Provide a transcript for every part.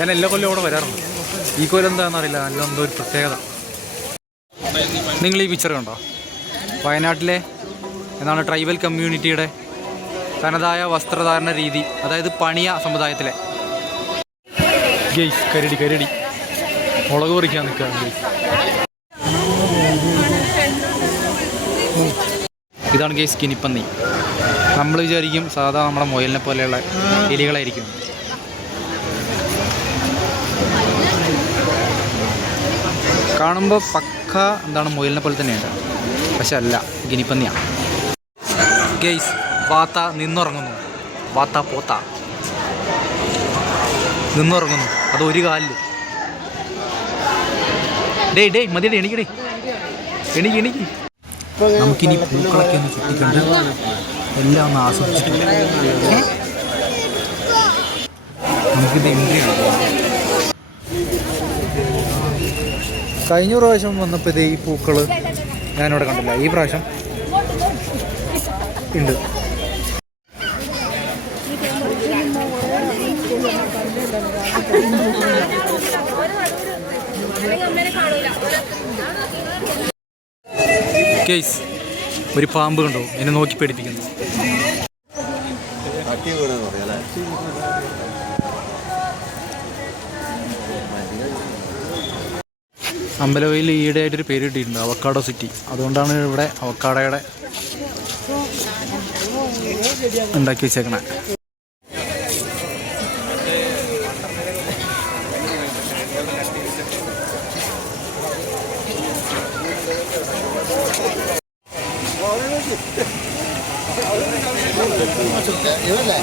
ഞാൻ എല്ലാ കൊല്ലം ഇവിടെ വരാറുണ്ട്. ഈ കൊല്ലം എന്താണെന്ന് അറിയില്ല നല്ല എന്തോ ഒരു പ്രത്യേകത. നിങ്ങൾ ഈ പിക്ചർ കണ്ടോ? വയനാട്ടിലെ എന്നാണ് ട്രൈബൽ കമ്മ്യൂണിറ്റിയുടെ തനതായ വസ്ത്രധാരണ രീതി അതായത് പണിയ സമുദായത്തിലെ. ഗെയ്സ് കരടി കരടി. മുളക് പറിക്കാൻ നിൽക്കുകയാണ് ഇതാണ് ഗെയ്സ് കിനിപ്പന്നി. നമ്മൾ വിചാരിക്കും സാധാ നമ്മുടെ മുയലിനെ പോലെയുള്ള എലികളായിരിക്കും. കാണുമ്പോൾ പക്ക എന്താണ് മുയലിനെ പോലെ തന്നെയുണ്ട് പക്ഷെ അല്ല ഗിനിപ്പന്നിയാണ് ഗെയ്സ് വാത്ത നിന്നുറങ്ങുന്നു. വാത്ത പോത്ത. നിന്നുറങ്ങുന്നു. അത് ഒരു കാലിൽ ഡേ ഡേ മതി എണീക്കടേ എണീക്ക് എണീക്ക് നമുക്കിനി പൂക്കളൊക്കെ ഒന്ന് ചുറ്റിക്കണ്ട് എല്ലാം ഒന്ന് ആസ്വദിച്ചിട്ടുണ്ട്? നമുക്കിത് എൻട്രി കഴിഞ്ഞ പ്രാവശ്യം വന്നപ്പോൾ ഇതേ ഈ പൂക്കൾ ഞാനിവിടെ കണ്ടില്ല. ഈ പ്രാവശ്യം ഉണ്ട്. കേസ് ഒരു പാമ്പ് കണ്ടോ? എന്നെ നോക്കി പേടിപ്പിക്കുന്നു. അമ്പലവയിൽ ഈയിടെ ആയിട്ടൊരു പേര് കിട്ടിയിട്ടുണ്ട് അവക്കാടോ സിറ്റി. അതുകൊണ്ടാണ് ഇവിടെ അവക്കാടയുടെ ഉണ്ടാക്കി വെച്ചേക്കണേ. ഇതിന്റെ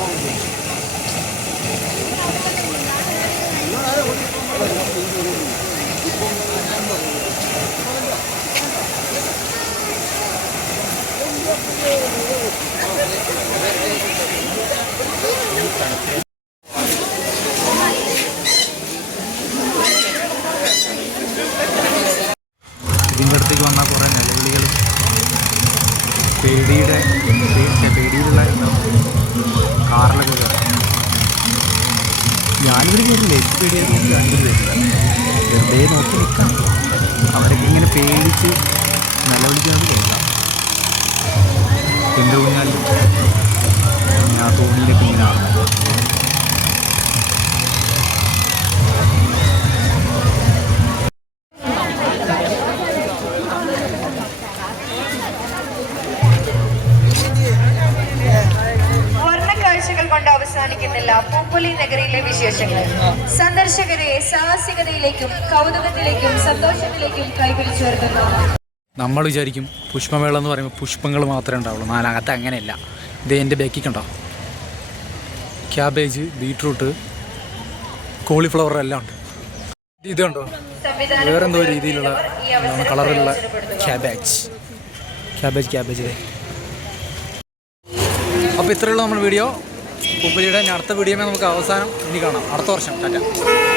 അടുത്തേക്ക് വന്നാൽ കുറേ നിലവിളികൾ. പേടിയുടെ പേടിയിലുള്ള കാറിലൊക്കെ കയറും ഞാനിവിടെ കയറില്ല. എനിക്ക് പേടിയായിട്ട് ഞാനിവിടെ കയറില്ല. വെറുതെ നോക്കി നിൽക്കാം. അവരൊക്കെ ഇങ്ങനെ പേടിച്ച് നിലവിളിക്കുന്നത് കേൾക്കാം. എന്ത് ഞാൻ തോണിയിലൊക്കെ ഇങ്ങനെ ആടുന്നു അവസാനിക്കുന്നില്ല. പൂപ്പൊലി നഗരിയിലെ വിശേഷങ്ങൾ. സന്ദർശകരെ സാഹസികതയിലേക്കും കൗതുകത്തിലേക്കും സന്തോഷത്തിലേക്കും കൈപിടിച്ചുയർത്തുന്നു നമ്മൾ വിചാരിക്കും പുഷ്പമേള എന്ന് പറയുമ്പോൾ പുഷ്പങ്ങൾ മാത്രമേ ഉണ്ടാവുള്ളൂ. നാലാകത്ത് അങ്ങനെയല്ല. ഇത് എന്റെ ബേക്കിക്കുണ്ടോ കണ്ടോ? ക്യാബേജ് ബീട്രൂട്ട് കോളിഫ്ലവർ എല്ലാം ഉണ്ട്. ഇത് ഇതുണ്ടോ വേറെന്തോ രീതിയിലുള്ള കളറിലുള്ള ക്യാബേജ് ക്യാബേജ് ക്യാബേജ് അപ്പോൾ ഇത്രയുള്ള നമ്മുടെ വീഡിയോ ഉപ്പലിയുടെ ഇനി അടുത്ത വീഡിയോ നമുക്ക് അവസാനം ഇനി കാണാം. അടുത്ത വർഷം. ടാറ്റ.